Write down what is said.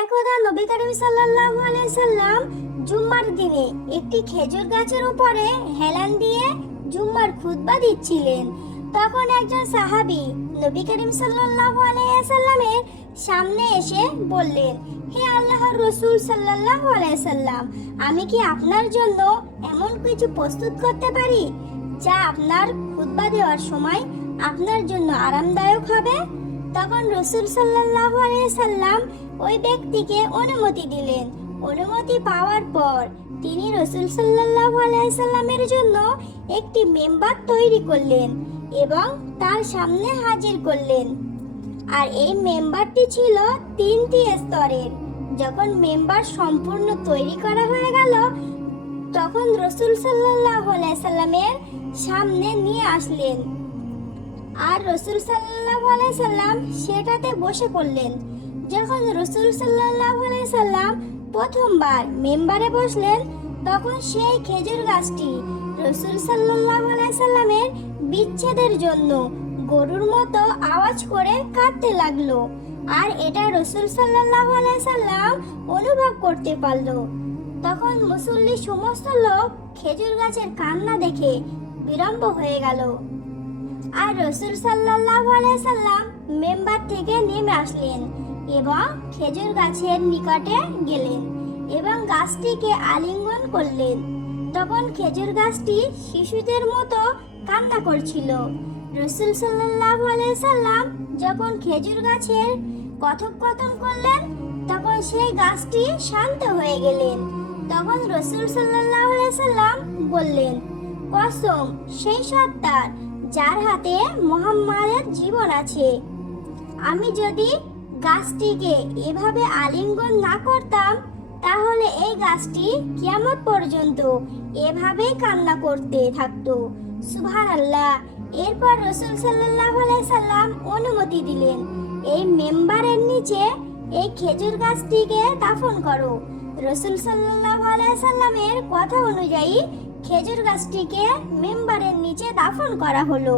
একদা নবী করিম সাল্লাল্লাহু আলাইহি সাল্লাম জুম্মার দিনে একটি খেজুর গাছের উপরে হেলান দিয়ে জুম্মার খুতবা দিচ্ছিলেন। তখন একজন সাহাবী নবী করিম সাল্লাল্লাহু আলাইহি সাল্লামের সামনে এসে বললেন, হে আল্লাহর রসুল সাল্লাল্লাহু আলাইহি সাল্লাম, আমি কি আপনার জন্য এমন কিছু প্রস্তুত করতে পারি যা আপনার খুতবা দেওয়ার সময় আপনার জন্য আরামদায়ক হবে? তখন রসুল সাল্লাল্লাহু আলাইহি সাল্লাম ওই ব্যক্তিকে অনুমতি দিলেন। অনুমতি পাওয়ার পর তিনি রসুল সাল্লাল্লাহু আলাইহি সাল্লামের জন্য একটি মেম্বার তৈরি করলেন এবং তার সামনে হাজির করলেন। আর এই মেম্বারটি ছিল তিনটি স্তরের। যখন মেম্বার সম্পূর্ণ তৈরি করা হয়ে গেল, তখন রসুল সাল্লাল্লাহু আলাইহি সাল্লামের সামনে নিয়ে আসলেন। আর রসুল সাল্লাল্লাহু আলাইহি সাল্লাম সেটাতে বসে পড়লেন। যখন রসুল সাল্লাম প্রথমবার মেম্বারে বসলেন, তখন সেই খেজুর গাছটি রসুল সাল্লামের বিচ্ছেদের জন্য গরুর মতো আওয়াজ করে কাঁদতে লাগল। আর এটা রসুল আলাইহি সাল্লাম অনুভব করতে পারল। তখন মুসল্লি সমস্ত লোক খেজুর গাছের কান্না দেখে বিড়ম্ব হয়ে গেল। আর রসুল আলাইহি সাল্লাম মেম্বার থেকে নেমে আসলেন। এবং খেজুর গাছের নিকটে গেলেন এবং গাছটিকে আলিঙ্গন করলেন। তখন খেজুর গাছটি শিশুদের মতো কান্না করছিল। রসুল আলাইহি সাল্লাম যখন খেজুর গাছের কথোপকথন করলেন, তখন সেই গাছটি শান্ত হয়ে গেলেন। তখন রসুল আলাইহি সাল্লাম বললেন, কসম, সেই সত্তার যার হাতে মোহাম্মদের জীবন আছে। আমি যদি গাছটিকে এভাবে আলিঙ্গন না করতাম, তাহলে এই গাছটি কিয়ামত পর্যন্ত এভাবেই কান্না করতে থাকতো। সুবহান আল্লাহ এরপর রসুল সাল্লাহ সাল্লাম অনুমতি দিলেন, এই মেম্বারের নিচে এই খেজুর গাছটিকে দাফন করো। রসুল সাল্লাহ সাল্লামের কথা অনুযায়ী খেজুর গাছটিকে মেম্বারের নিচে দাফন করা হলো।